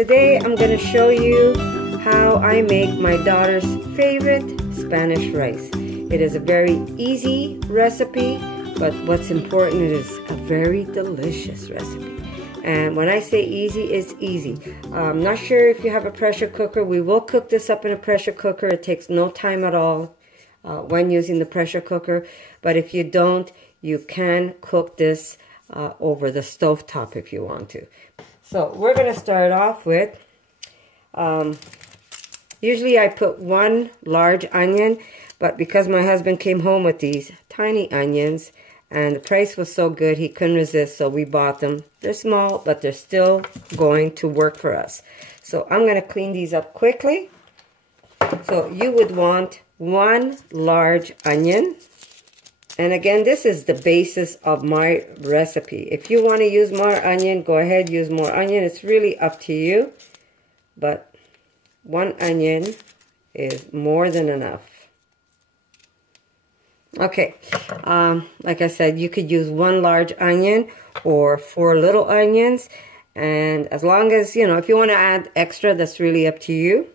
today I'm going to show you how I make my daughter's favorite Spanish rice. It is a very easy recipe, but what's important is a very delicious recipe. And when I say easy, it's easy. I'm not sure if you have a pressure cooker. We will cook this up in a pressure cooker. It takes no time at all when using the pressure cooker. But if you don't, you can cook this over the stove top if you want to. So we're going to start off with, usually I put one large onion, but because my husband came home with these tiny onions and the price was so good, he couldn't resist, so we bought them. They're small, but they're still going to work for us. So I'm going to clean these up quickly. So you would want one large onion. And again, this is the basis of my recipe. If you want to use more onion, go ahead, use more onion. It's really up to you. But one onion is more than enough. Okay, like I said, you could use one large onion or 4 little onions. And as long as, you know, if you want to add extra, that's really up to you.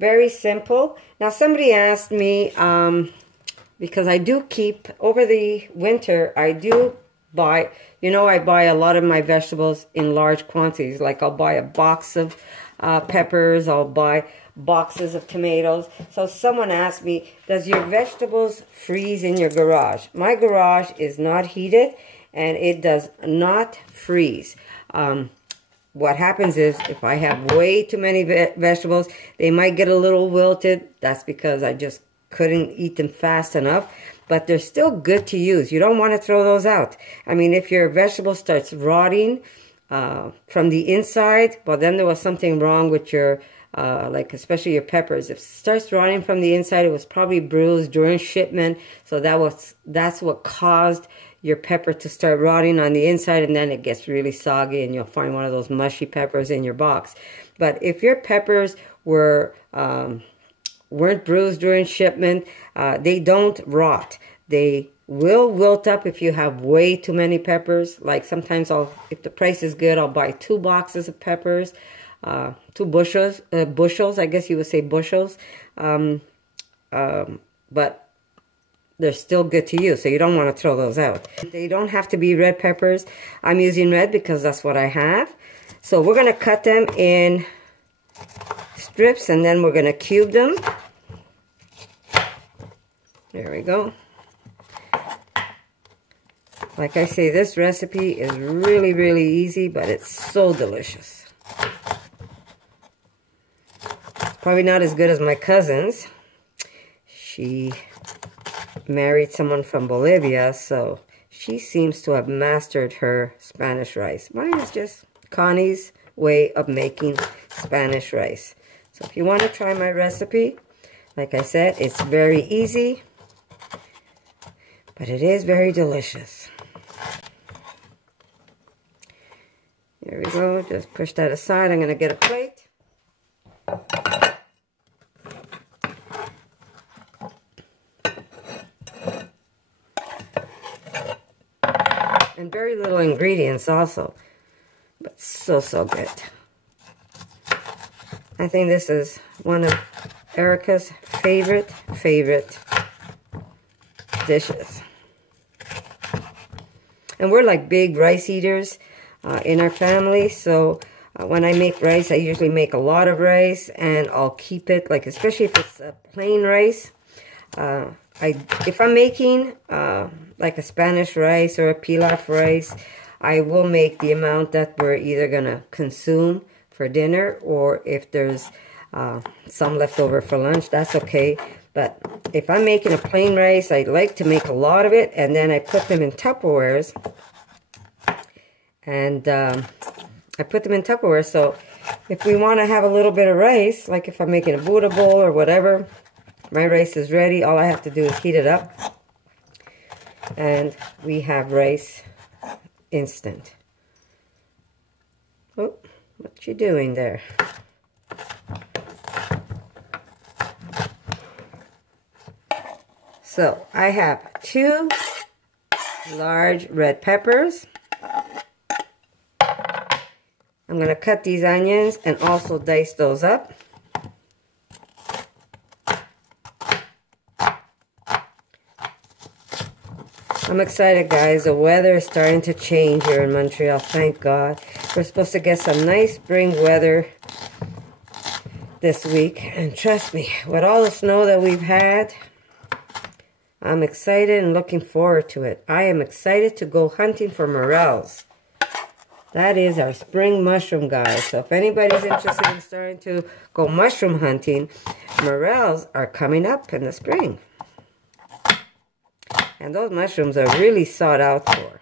Very simple. Now, somebody asked me, because I do keep, over the winter, I do buy, you know, I buy a lot of my vegetables in large quantities. Like I'll buy a box of peppers, I'll buy boxes of tomatoes. So someone asked me, does your vegetables freeze in your garage? My garage is not heated and it does not freeze. What happens is if I have way too many vegetables, they might get a little wilted. That's because I just couldn't eat them fast enough, but they're still good to use. You don't want to throw those out. I mean, if your vegetable starts rotting from the inside, well, then there was something wrong with your, like especially your peppers. If it starts rotting from the inside, it was probably bruised during shipment. So that's what caused your pepper to start rotting on the inside, and then it gets really soggy and you'll find one of those mushy peppers in your box. But if your peppers weren't bruised during shipment, they don't rot. They will wilt up if you have way too many peppers. Like sometimes if the price is good, I'll buy 2 boxes of peppers, 2 bushels, I guess you would say bushels. But they're still good to use, so you don't want to throw those out. They don't have to be red peppers. I'm using red because that's what I have. So we're going to cut them in strips and then we're going to cube them. There we go. Like I say, this recipe is really, really easy, but it's so delicious. Probably not as good as my cousin's. She married someone from Bolivia, so she seems to have mastered her Spanish rice. Mine is just Connie's way of making Spanish rice. So if you want to try my recipe, like I said, it's very easy, but it is very delicious. There we go. Just push that aside. I'm going to get a plate. And very little ingredients also, but so good. I think this is one of Erica's favorite dishes. And we're like big rice eaters in our family, so when I make rice, I usually make a lot of rice, and I'll keep it, like especially if it's a plain rice. If I'm making like a Spanish rice or a pilaf rice, I will make the amount that we're either going to consume for dinner, or if there's some left over for lunch, that's okay. But if I'm making a plain rice, I like to make a lot of it, and then I put them in Tupperwares. And I put them in Tupperware, so if we want to have a little bit of rice, like if I'm making a Buddha bowl or whatever, my rice is ready. All I have to do is heat it up. And we have rice instant. Oh, what you doing there? So I have 2 large red peppers. I'm going to cut these onions and also dice those up. I'm excited, guys. The weather is starting to change here in Montreal. Thank God. We're supposed to get some nice spring weather this week. And trust me, with all the snow that we've had, I'm excited and looking forward to it. I am excited to go hunting for morels. That is our spring mushroom, guys. So if anybody's interested in starting to go mushroom hunting, morels are coming up in the spring. And those mushrooms are really sought out for.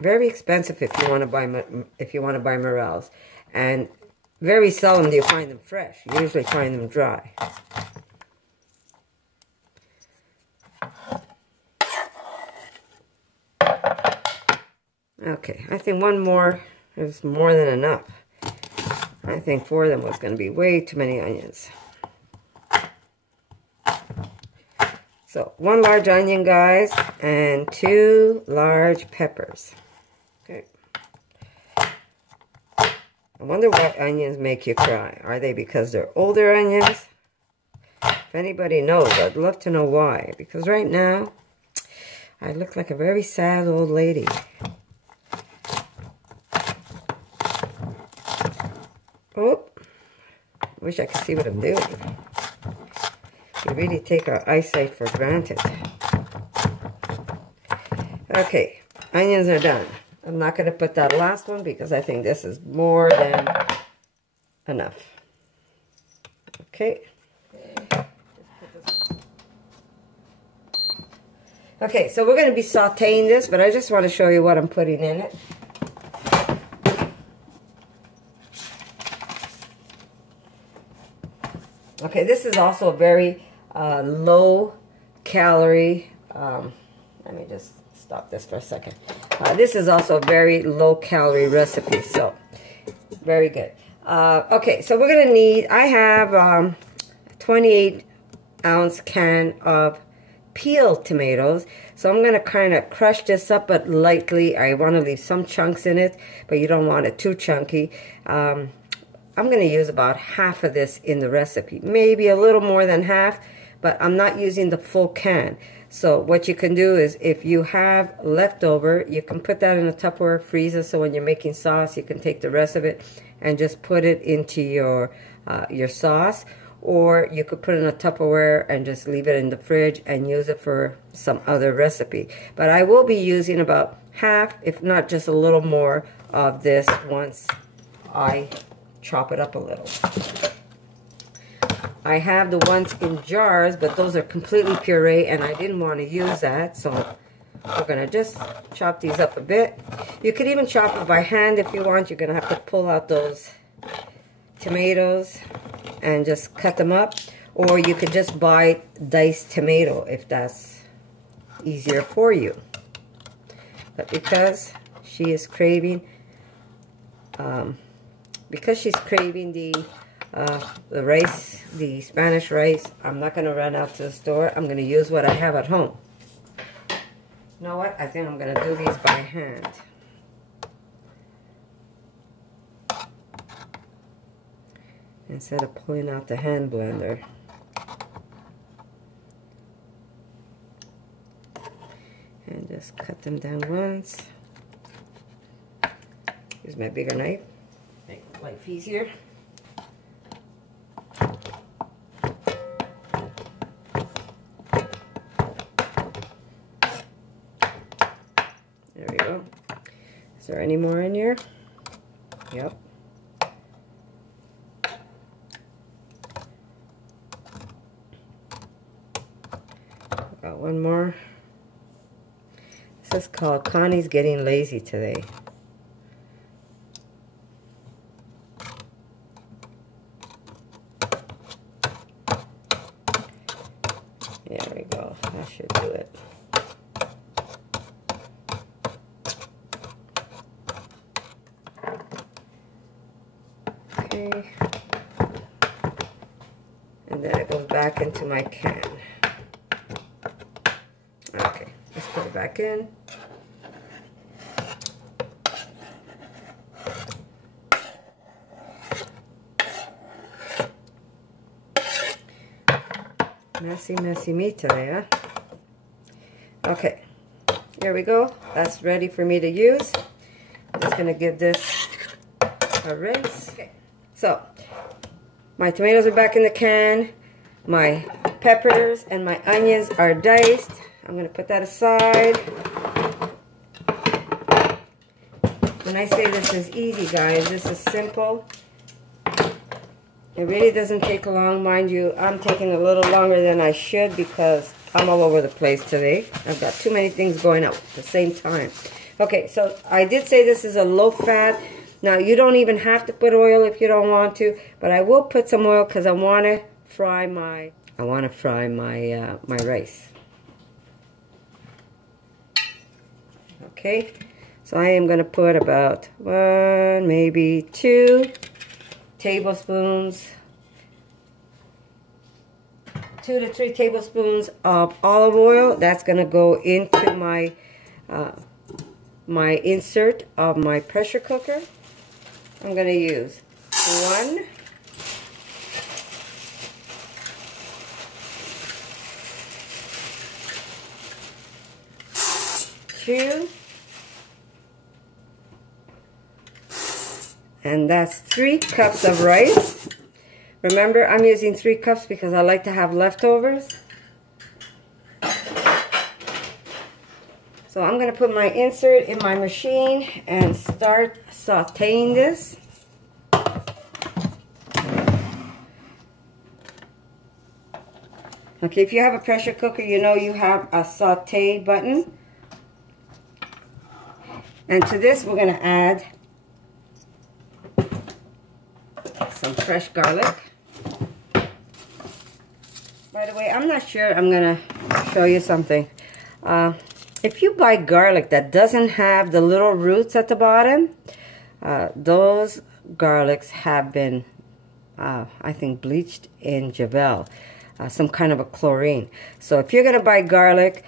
Very expensive if you want to buy morels, and very seldom do you find them fresh. You usually find them dry. Okay, I think one more is more than enough. I think 4 of them was going to be way too many onions. So 1 large onion, guys, and 2 large peppers. Okay. I wonder why onions make you cry. Are they because they're older onions? If anybody knows, I'd love to know why. Because right now, I look like a very sad old lady. Oh, wish I could see what I'm doing. We really take our eyesight for granted. Okay, onions are done. I'm not going to put that last one because I think this is more than enough. Okay. Okay, so we're going to be sauteing this, but I just want to show you what I'm putting in it. Okay, this is also a very low calorie, let me just stop this for a second. This is also a very low calorie recipe, so very good. Okay, so we're going to need, I have a 28 ounce can of peeled tomatoes, so I'm going to kind of crush this up, but lightly. I want to leave some chunks in it, but you don't want it too chunky. I'm going to use about half of this in the recipe, maybe a little more than half, but I'm not using the full can. So what you can do is, if you have leftover, you can put that in a Tupperware freezer, so when you're making sauce, you can take the rest of it and just put it into your sauce, or you could put it in a Tupperware and just leave it in the fridge and use it for some other recipe. But I will be using about half, if not just a little more, of this once I chop it up a little. I have the ones in jars, but those are completely puree, and I didn't want to use that, so we're going to just chop these up a bit. You could even chop it by hand if you want. You're going to have to pull out those tomatoes and just cut them up, or you could just buy diced tomato if that's easier for you. But because she is craving the rice, the Spanish rice, I'm not going to run out to the store. I'm going to use what I have at home. You know what? I think I'm going to do these by hand. Instead of pulling out the hand blender. And just cut them down once. Use my bigger knife. Make life easier. There we go. Is there any more in here? Yep. Got one more. This is called Connie's Getting Lazy Today. There we go. That should do it. Okay. And then it goes back into my can. Okay. Let's back in. Messy, messy meat today, huh? Okay, here we go. That's ready for me to use. I'm just gonna give this a rinse. Okay. So, my tomatoes are back in the can. My peppers and my onions are diced. I'm gonna put that aside. When I say this is easy, guys, this is simple. It really doesn't take long, mind you. I'm taking a little longer than I should because I'm all over the place today. I've got too many things going on at the same time. Okay, so I did say this is a low fat. Now, you don't even have to put oil if you don't want to, but I will put some oil because I want to fry my my rice. Okay, so I am going to put about 1, maybe 2 tablespoons, 2 to 3 tablespoons of olive oil. That's going to go into my my insert of my pressure cooker. I'm going to use 1, 2, and that's 3 cups of rice. Remember, I'm using 3 cups because I like to have leftovers. So I'm going to put my insert in my machine and start sauteing this. Okay, if you have a pressure cooker, you know you have a saute button. And to this, we're going to add some fresh garlic. By the way, I'm not sure, I'm going to show you something. If you buy garlic that doesn't have the little roots at the bottom, those garlics have been, I think, bleached in Javel, some kind of a chlorine. So if you're going to buy garlic,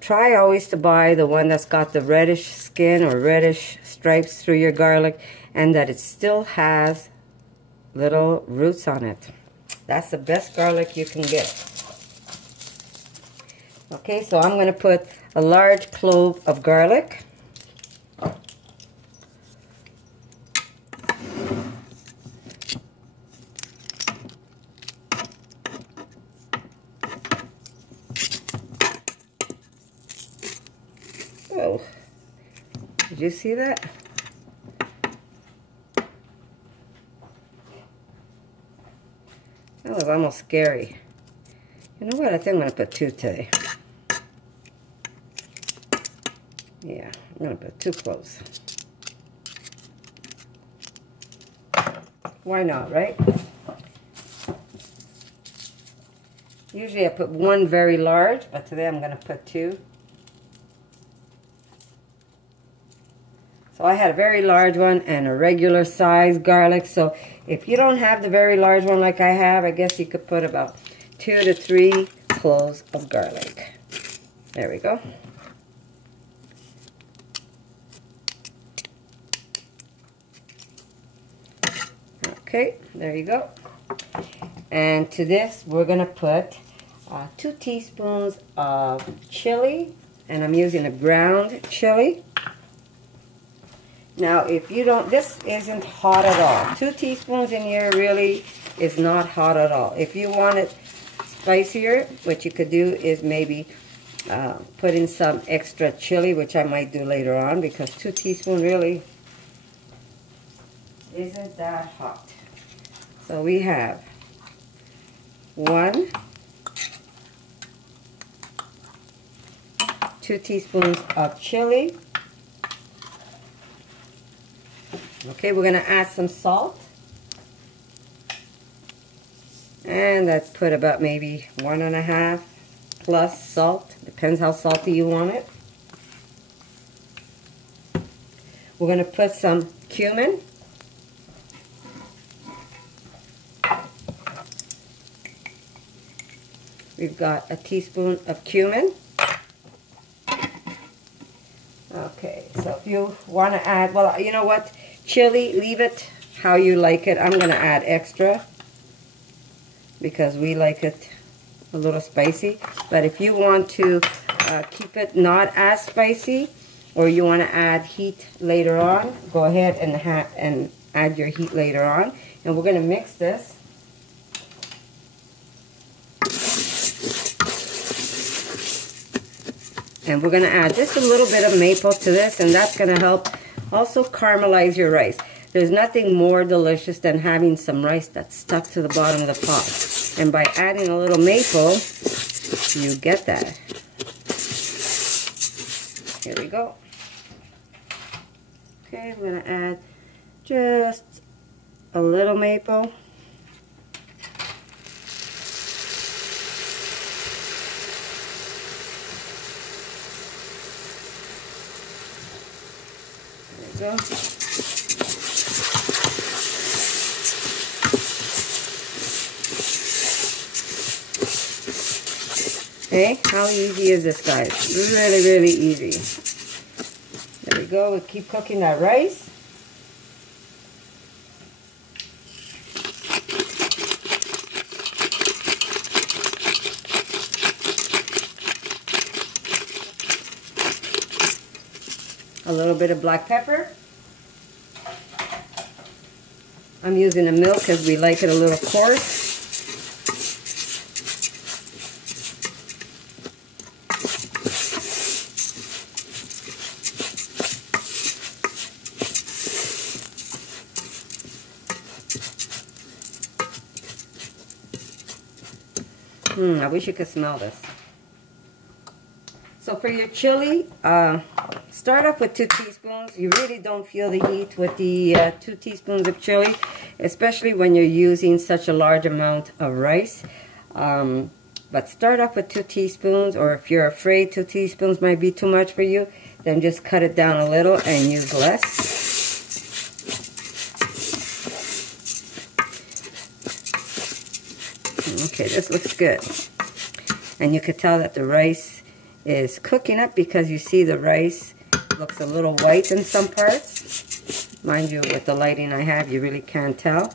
try always to buy the one that's got the reddish skin or reddish stripes through your garlic, and that it still has little roots on it. That's the best garlic you can get. Okay, so I'm going to put a large clove of garlic. Oh, did you see that? That was almost scary. You know what? I think I'm going to put 2 today. Yeah, I'm going to put 2 cloves. Why not, right? Usually I put 1 very large, but today I'm going to put 2. So I had a very large one and a regular size garlic. So if you don't have the very large one like I have, I guess you could put about 2 to 3 cloves of garlic. There we go. Okay, there you go. And to this, we're going to put 2 teaspoons of chili. And I'm using a ground chili. Now, if you don't, this isn't hot at all. 2 teaspoons in here really is not hot at all. If you want it spicier, what you could do is maybe put in some extra chili, which I might do later on, because 2 teaspoons really isn't that hot. So we have 1, 2 teaspoons of chili. Okay, we're going to add some salt. And let's put about maybe 1.5 plus salt. Depends how salty you want it. We're going to put some cumin. We've got a teaspoon of cumin. Okay, so if you want to add, well, you know what? Chili, leave it how you like it. I'm going to add extra because we like it a little spicy. But if you want to keep it not as spicy, or you want to add heat later on, go ahead and add your heat later on. And we're going to mix this. And we're going to add just a little bit of maple to this, and that's going to help also caramelize your rice. There's nothing more delicious than having some rice that's stuck to the bottom of the pot. And by adding a little maple, you get that. Here we go. Okay, we're going to add just a little maple. Go. Okay, how easy is this, guys? Really, really easy. There we go. We'll keep cooking that rice. A little bit of black pepper. I'm using a milk because we like it a little coarse. I wish you could smell this. So for your chili, start off with 2 teaspoons. You really don't feel the heat with the 2 teaspoons of chili, especially when you're using such a large amount of rice. But start off with 2 teaspoons, or if you're afraid 2 teaspoons might be too much for you, then just cut it down a little and use less. Okay, this looks good. And you could tell that the rice is cooking up because you see the rice looks a little white in some parts. Mind you, with the lighting I have, you really can't tell.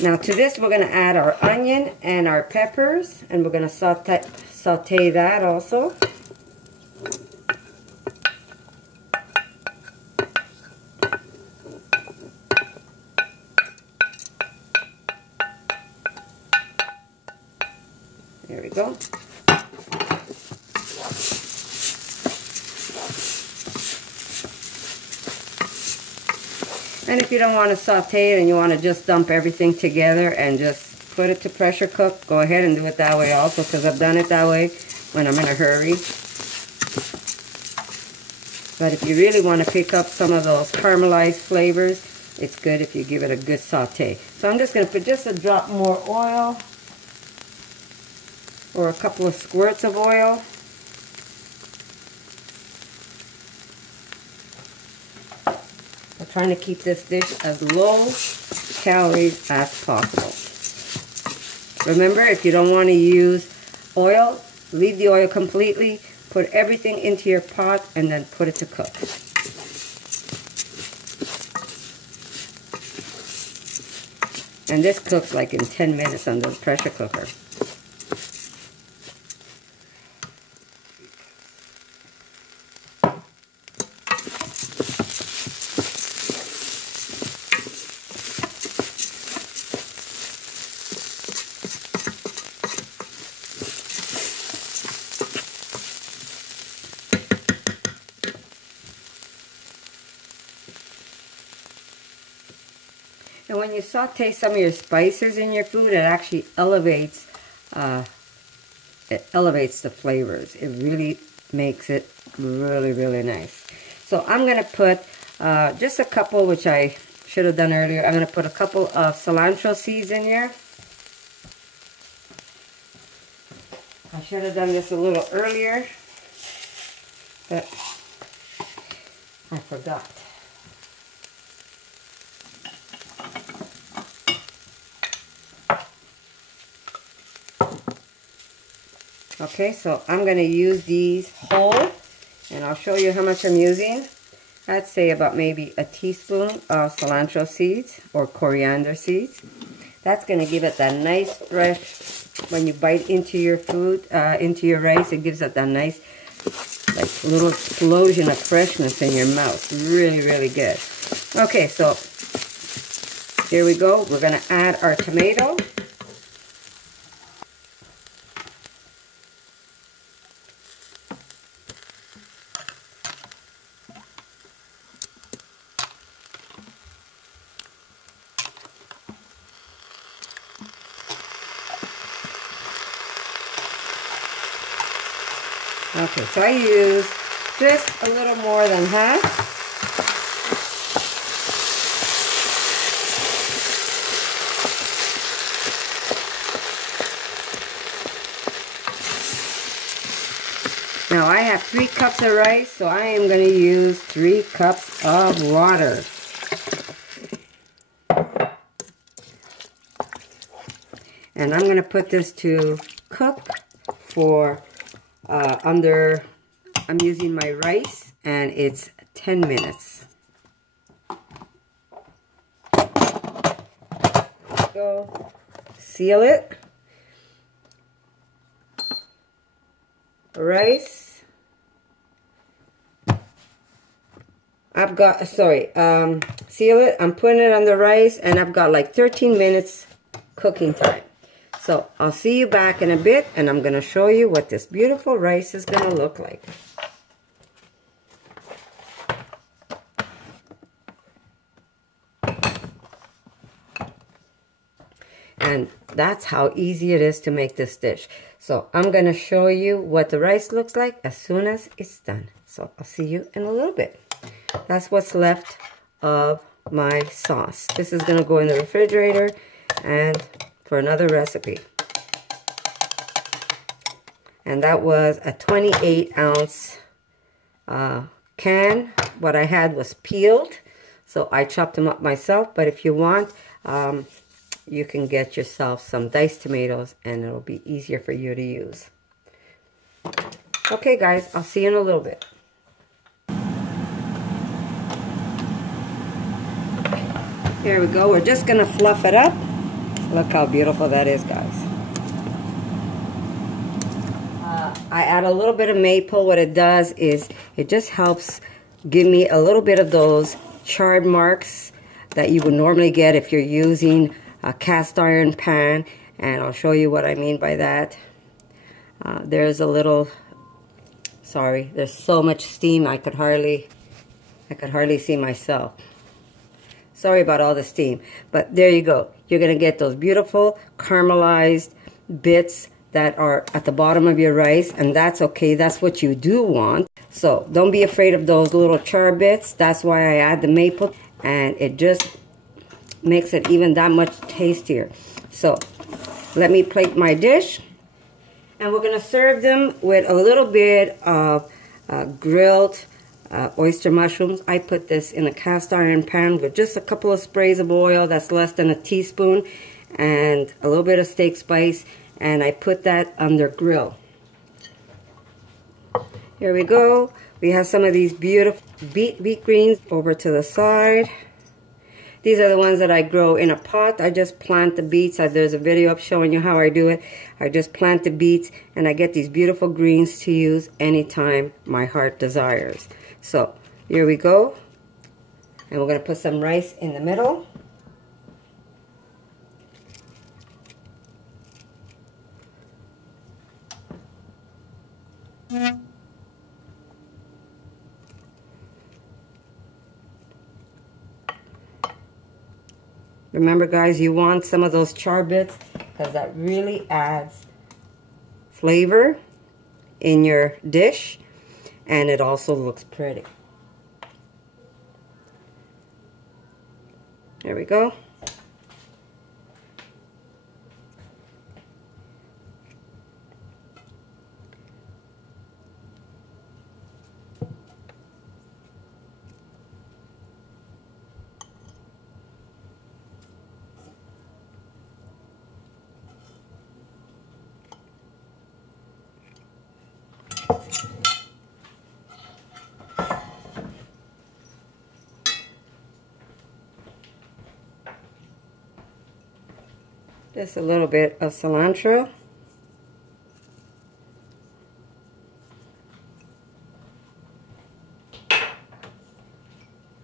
Now to this, we're going to add our onion and our peppers, and we're going to saute that also. There we go. And if you don't want to saute it and you want to just dump everything together and just put it to pressure cook, go ahead and do it that way also, because I've done it that way when I'm in a hurry. But if you really want to pick up some of those caramelized flavors, it's good if you give it a good saute. So I'm just going to put just a drop more oil, or a couple of squirts of oil. I'm trying to keep this dish as low calories as possible. Remember, if you don't want to use oil, leave the oil completely, put everything into your pot, and then put it to cook. And this cooks like in 10 minutes on the pressure cooker. And when you saute some of your spices in your food, it actually elevates the flavors. It really makes it really, really nice. So I'm going to put just a couple, which I should have done earlier. I'm going to put a couple of cilantro seeds in here. I should have done this a little earlier, but I forgot. Okay, so I'm going to use these whole, And I'll show you how much I'm using. I'd say about maybe a teaspoon of cilantro seeds or coriander seeds. That's going to give it that nice fresh, when you bite into your food, into your rice, it gives it that nice like little explosion of freshness in your mouth. Really, really good. Okay, so here we go. We're going to add our tomato. Okay, so I use just a little more than half. Now I have 3 cups of rice, so I am going to use 3 cups of water. And I'm going to put this to cook for I'm using my rice, and it's 10 minutes. Go. Seal it. Rice. I've got, seal it. I'm putting it on the rice, and I've got like 13 minutes cooking time. So I'll see you back in a bit, and I'm going to show you what this beautiful rice is going to look like. And that's how easy it is to make this dish. So I'm going to show you what the rice looks like as soon as it's done. So I'll see you in a little bit. That's what's left of my sauce. This is going to go in the refrigerator and for another recipe. And that was a 28-ounce can. What I had was peeled, so I chopped them up myself. But if you want, you can get yourself some diced tomatoes, and it'll be easier for you to use. Okay, guys, I'll see you in a little bit. Here we go. We're just going to fluff it up. Look how beautiful that is, guys. I add a little bit of maple. What it does is it just helps give me a little bit of those charred marks that you would normally get if you're using a cast iron pan. And I'll show you what I mean by that. There's a little, sorry, there's so much steam I could hardly see myself. Sorry about all the steam, but there you go. You're going to get those beautiful caramelized bits that are at the bottom of your rice, and that's okay. That's what you do want. So don't be afraid of those little char bits. That's why I add the maple, and it just makes it even that much tastier. So let me plate my dish, and we're going to serve them with a little bit of grilled oyster mushrooms. I put this in a cast iron pan with just a couple of sprays of oil, that's less than a teaspoon, and a little bit of steak spice, and I put that on their grill. Here we go. We have some of these beautiful beet greens over to the side. These are the ones that I grow in a pot. I just plant the beets. There's a video up showing you how I do it. I just plant the beets, and I get these beautiful greens to use anytime my heart desires. So here we go, and we're going to put some rice in the middle. Remember, guys, you want some of those char bits because that really adds flavor in your dish, and it also looks pretty. There we go. Just a little bit of cilantro.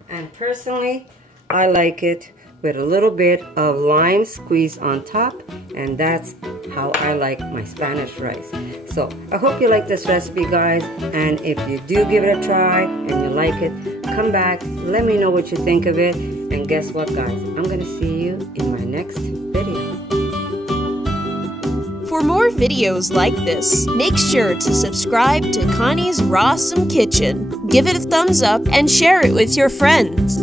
And personally, I like it with a little bit of lime squeezed on top, and that's how I like my Spanish rice. So I hope you like this recipe, guys, and if you do give it a try and you like it, come back, let me know what you think of it, and guess what, guys, I'm gonna see you in my next video. For more videos like this, make sure to subscribe to Connie's RAWsome Kitchen, give it a thumbs up, and share it with your friends.